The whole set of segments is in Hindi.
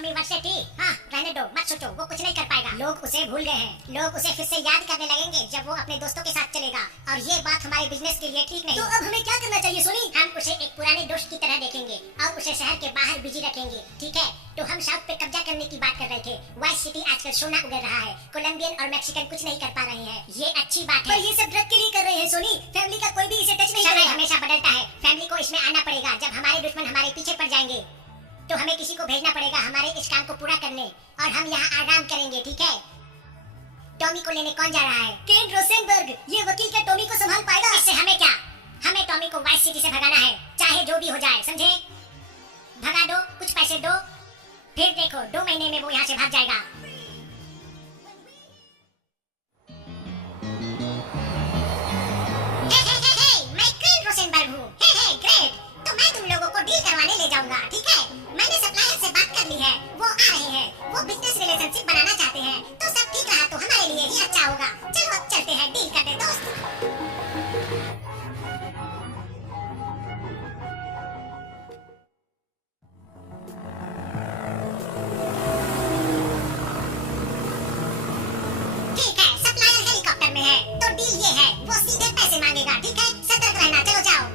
यूनिवर्सिटी, हाँ रहने दो, मत सोचो, वो कुछ नहीं कर पाएगा। लोग उसे भूल गए हैं, लोग उसे फिर से याद करने लगेंगे जब वो अपने दोस्तों के साथ चलेगा, और ये बात हमारे बिजनेस के लिए ठीक नहीं। तो अब हमें क्या करना चाहिए सोनी? हम उसे एक पुराने दोस्त की तरह देखेंगे और उसे शहर के बाहर बिजी रखेंगे, ठीक है? तो हम साउथ पे कब्जा करने की बात कर रहे थे। वाइस सिटी आजकल सोना उगल रहा है, कोलंबियन और मैक्सिकन कुछ नहीं कर पा रहे हैं, ये अच्छी बात है। पर ये सब ड्रग के लिए कर रहे हैं सोनी, फैमिली का कोई भी इसे टच नहीं समय करेगा। हमेशा बदलता है, फैमिली को इसमें आना पड़ेगा। जब हमारे दुश्मन हमारे पीछे पड़ जाएंगे तो हमें किसी को भेजना पड़ेगा हमारे इस काम को पूरा करने, और हम यहाँ आराम करेंगे, ठीक है? टॉमी को लेने कौन जा रहा है? केन रोसेनबर्ग। ये वकील क्या टॉमी को संभाल पाएगा? इससे हमें क्या? हमें टॉमी को वाइस सिटी से भगाना है, चाहे जो भी हो जाए, समझे? भगा दो, कुछ पैसे दो, फिर देखो 2 महीने में वो यहाँ से भाग जाएगा। मैं क्रेन रोसेनबर्ग हूँ। ग्रेट। तो मैं तुम लोगों को डील करवाने ले जाऊंगा, ठीक है? मैंने सप्लायर से बात कर ली है, वो आ रहे हैं, वो बिजनेस रिलेशनशिप बनाना चाहते हैं, तो सब ठीक रहा तो हमारे लिए ही अच्छा होगा। चलो अब चलते हैं, डील करते हैं दोस्त। ठीक है, सप्लायर हेलीकॉप्टर में है, तो डील ये है, वो सीधे पैसे मांगेगा, ठीक है? सतर्क रहना, चलो जाओ।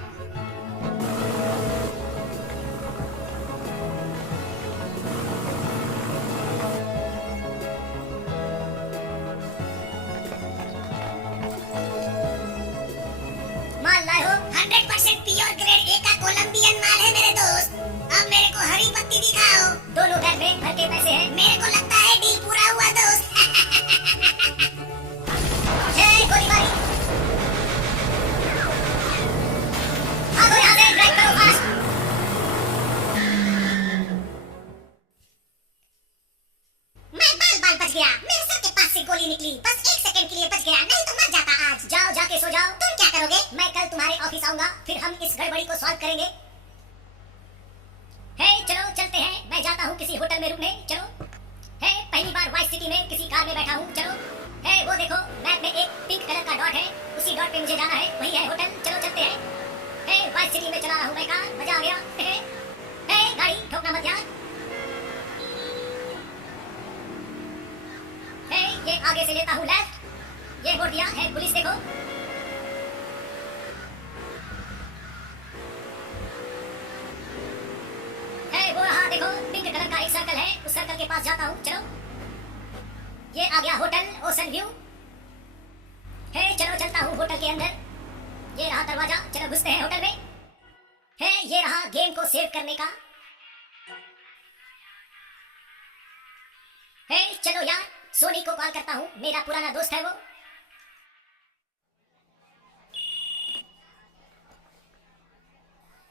माल लाए हो? 100% प्योर ग्रेड ए का कोलंबियन माल है मेरे दोस्त। अब मेरे को हरी पत्ती दिखाओ। दोनों बैग में भर के पैसे हैं। मेरे को लगता है डील पूरा हुआ दोस्त। गोलीबारी। भागो यहाँ से, ड्राइव करो फास्ट। मैं बाल बच गया, मेरे सर के पास से गोली निकली, बस 1 सेकंड के लिए बच गया, नहीं तो मर जाता आज। जाओ, जाके सो जाओ। तुम क्या करोगे? मैं कल तुम्हारे ऑफिस आऊंगा, फिर हम इस गड़बड़ी को सॉल्व करेंगे। हे चलो चलते हैं, मैं जाता हूँ किसी होटल में रुकने। चलो। हे पहली बार वाइस सिटी में किसी कार में बैठा हूँ। चलो। हे वो देखो, मैप में एक पिंक कलर का डॉट है, उसी डॉट पे मुझे जाना है, वही है होटल। चलो चलते हैं। हे वाइस सिटी में चला रहा हूँ मैं कार, मजा आ गया। हे गाड़ी ठोकना मत यार। हे ये आगे से लेता हूँ लेफ्ट, ये मोड़ दिया है, पुलिस देखो। है वो रहा देखो, पिंक कलर का एक सर्कल है, उस सर्कल के पास जाता हूँ। चलो। ये आ गया होटल ओशन व्यू। है चलो चलता हूँ होटल के अंदर। ये रहा दरवाजा, चलो घुसते हैं होटल में। है ये रहा गेम को सेव करने का। है चलो यार, सोनी को कॉल करता हूँ, मेरा पुराना दोस्त है वो।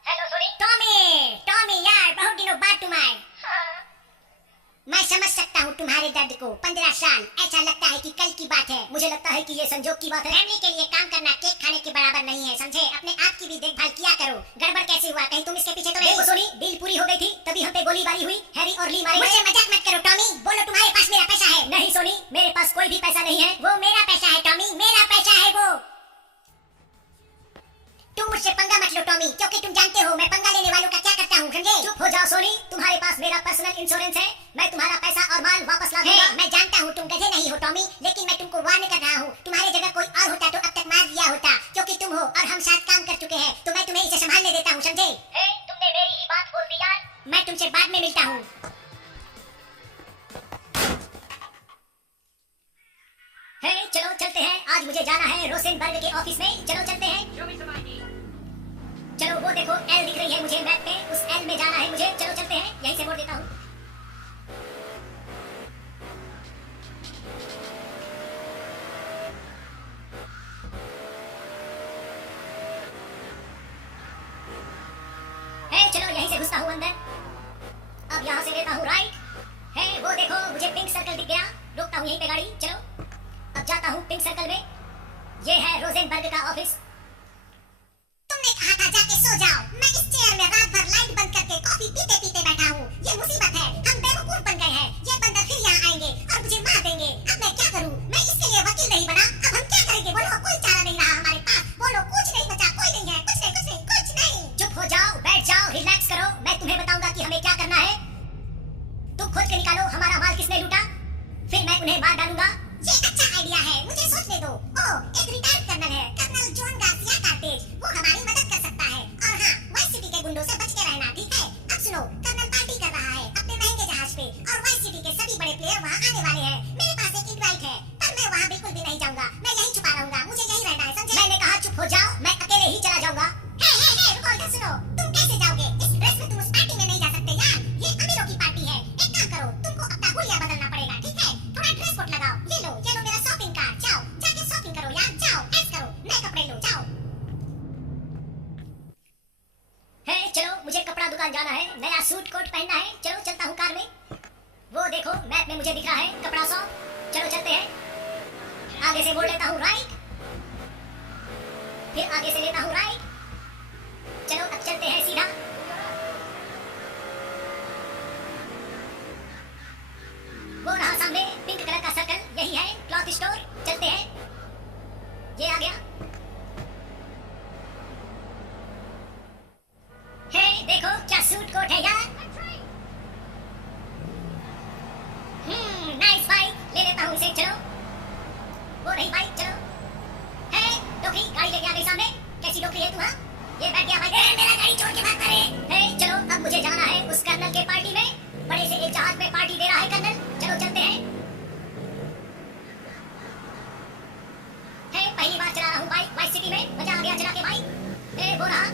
हेलो सोनी। टॉमी यार, बहुत दिनों बाद तुम आए। मैं समझ सकता हूँ तुम्हारे दर्द को। 15 साल, ऐसा लगता है कि कल की बात है। मुझे लगता है कि ये संजोग की बात है। फैमिली के लिए काम करना केक खाने के बराबर नहीं है, समझे? अपने आप की भी देखभाल किया करो। गड़बड़ कैसे हुआ, कहीं तुम इसके पीछे तो नहीं? देखो सोनी, डील पूरी हो गई थी, तभी हम पे गोलीबारी हुई, हैरी और ली मारे मुझसे गए। मजाक मत करो टॉमी, बोलो तुम्हारे पास मेरा पैसा है। नहीं सोनी, मेरे पास कोई भी पैसा नहीं है। वो मेरा पैसा है टॉमी, मेरा पैसा है वो। तुम मुझसे पंगा मत लो टॉमी, क्योंकि तुम जानते हो मैं पंगा लेने वालों का क्या करता हूँ, समझे? चुप हो जाओ सोनी, तुम्हारे पास मेरा पर्सनल इंश्योरेंस है, मैं तुम्हारा पैसा और माल वापस ला दूंगा। मैं जानता हूँ तुम गधे नहीं हो टॉमी, लेकिन मैं तुमको वार्न कर रहा हूँ। तुम्हारे जगह कोई और होता तो अब तक मार दिया होता, क्योंकि तुम हो और हम साथ काम कर चुके हैं, तो मैं तुम्हें इसे संभालने देता हूँ, समझे? तुमने मेरी ही बात बोल दी यार। मैं तुमसे बाद में मिलता हूँ। है चलो चलते हैं, आज मुझे जाना है रोसेनबर्ग के ऑफिस में। चलो चलते हैं। चलो वो देखो, एल दिख रही है मुझे मैप पे, उस एल में जाना है मुझे। चलो चलते हैं, यहीं से मोड़ देता हूँ। है चलो यहीं से घुसता हूँ अंदर। अब यहाँ से लेता हूँ राइट। है वो देखो, मुझे पिंक सर्कल दिख गया, रोकता हूँ यहीं पे गाड़ी। चलो अब जाता हूँ पिंक सर्कल में, ये है रोसेनबर्ग का ऑफिस। तुमने कहा था जाके सो जाओ, मैं इस चेयर में रात भर लाइट बंद करके कॉफी पीते पीते बैठा हूँ। ये मुसीबत है, हम बेवकूफ बन गए हैं। ये बंदर फिर यहाँ आएंगे और मुझे मार देंगे। अब मैं क्या करूँ? मैं इसके लिए वकील नहीं बना, अब हम क्या करेंगे? बोलो, कोई चारा नहीं रहा हमारे पास। बोलो, कुछ नहीं बचा, कोई नहीं है, कुछ नहीं, कुछ नहीं, कुछ नहीं। चुप हो जाओ, बैठ जाओ, रिलैक्स करो, मैं तुम्हें बताऊंगा कि हमें क्या करना है। तुम खोज के निकालो हमारा माल किसने लूटा, फिर मैं उन्हें मार डालूंगा। ये अच्छा आइडिया है, मुझे सोचने दो। ओह, एक रिटायर्ड कर्नल है, कर्नल जॉन गार्सिया कार्टेज, वो हमारी मदद कर सकता है। और हाँ, वाइस सिटी के गुंडों से बच के रहना, ठीक है? अब सुनो, कर्नल पार्टी कर रहा है अपने महंगे जहाज पे और वाइस सिटी के सभी बड़े प्लेयर वहाँ आने वाले हैं। मेरे पास एक इनवाइट है, पर मैं वहाँ बिल्कुल भी नहीं जाऊंगा, मैं यहीं छुपा रहूंगा, मुझे यहीं रहना है, समझे? मैंने कहा चुप हो जाओ, मैं अकेले ही चला जाऊंगा। रुको इधर सुनो, तुम कैसे जाओगे? इस ड्रेस में तुम उस पार्टी में नहीं जा सकते यार, ये अमीरों की पार्टी है। एक काम करो, तुमको अपना हुलिया बदलना पड़ेगा, ठीक है? थोड़ा ड्रेस कोड लगाओ, ये लो मेरा शॉपिंग कार्ड, जाओ जाके शॉपिंग करो यार, जाओ ऐश करो, नए कपड़े लो, जाओ। है चलो, मुझे कपड़ा दुकान जाना है, नया सूट कोट पहनना है, चलो चलता हूँ कार में। वो देखो मैप में मुझे दिख रहा है कपड़ा शॉप, चलो चलते हैं। आगे से मोड़ लेता हूँ राइट, फिर आगे से लेता हूँ राइट, चलो अब चलते हैं सीधा। वो रहा सामने पिंक कलर का सर्कल, यही है क्लॉथ स्टोर, चलते हैं। ये आ गया। हे देखो क्या सूट कोट है यार। नाइस बाइक, ले लेता हूँ इसे, चलो। वो रही बाइक, चलो। हे टोकरी, गाड़ी लेके आ गई सामने, कैसी टोकरी है तू? हाँ, ये बैठ गया बाइक, मेरा गाड़ी छोड़ के भागता रे। हे चलो, अब मुझे जाना है उस कर्नल के पार्टी में, बड़े से एक जहाज में पार्टी दे रहा है कर्नल, चलो चलते हैं। हे पहली बार चला रहा हूँ बाइक वाइस सिटी में, मजा आ गया चला के बाइक। हे वो रहा,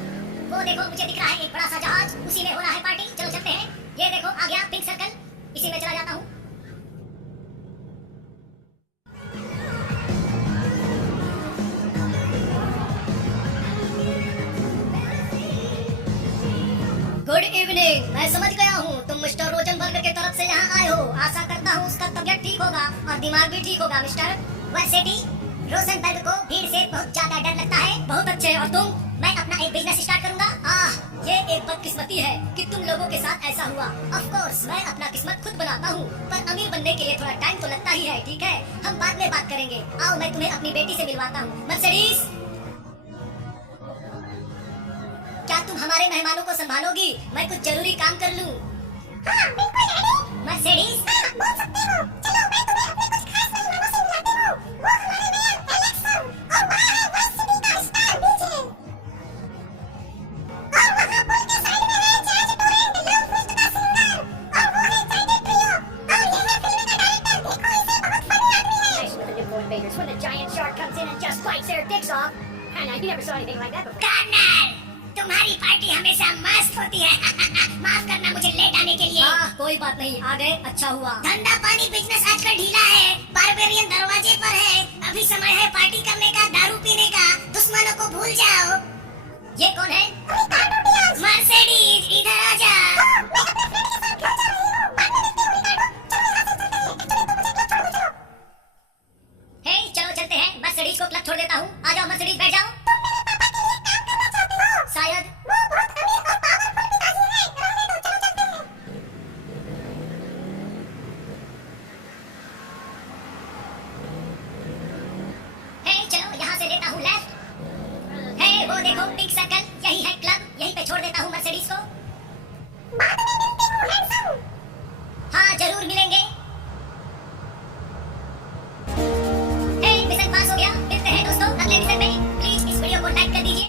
वो देखो मुझे दिख रहा है एक बड़ा सा जहाज, उसी में हो रहा है पार्टी, चलो चलते हैं। ये देखो आ गया पिंक सर्कल, इसी में चला जाता हूँ। गुड इवनिंग, मैं समझ गया हूँ तुम मिस्टर रोजनबर्ग के तरफ से यहाँ आए हो। आशा करता हूँ उसका तबियत ठीक होगा और दिमाग भी ठीक होगा। मिस्टर वैसेटी, रोजनबर्ग को भीड़ से बहुत ज्यादा डर लगता है। बहुत अच्छे, और तुम? मैं अपना एक बिजनेस स्टार्ट करूंगा। ये एक बदकिस्मती है कि तुम लोगों के साथ ऐसा हुआ। ऑफ कोर्स मैं अपना किस्मत खुद बनाता हूँ, पर अमीर बनने के लिए थोड़ा टाइम तो लगता ही है, ठीक है? हम बाद में बात करेंगे। आओ मैं तुम्हें अपनी बेटी से मिलवाता हूँ। मर्सिडीज, क्या तुम हमारे मेहमानों को संभालोगी? मैं कुछ जरूरी काम कर लूं। हाँ, बिल्कुल डैडी। मर्सिडीज, हाँ, बोल सकते हो। चलो मैं तुम्हें अपने कुछ खास मेहमानों से मिलाती हूँ। वो हमारे मेयर एलेक्स हैं, और वहाँ है वाइस सिटी का स्टार डीजे। और वहाँ पुल के साइड में है जॉर्ज टोरेंट, लव फिस्ट का सिंगर, और वो है जाइडेड ट्रियो, और ये है फिल्म का डायरेक्टर। देखो इसे, बहुत फनी आदमी है। Nice with the newborn babies when the giant shark comes in and just bites their dicks off. And I never saw anything like that before. Colonel, तुम्हारी पार्टी हमेशा मस्त होती है। माफ करना मुझे लेट आने के लिए। कोई बात नहीं, आ गए अच्छा हुआ। धंधा पानी बिजनेस आजकल ढीला है, बारबेरियन दरवाजे पर है, अभी समय है पार्टी करने का, दारू पीने का, दुश्मनों को भूल जाओ। ये कौन है? मर्सिडीज, इधर आ जा।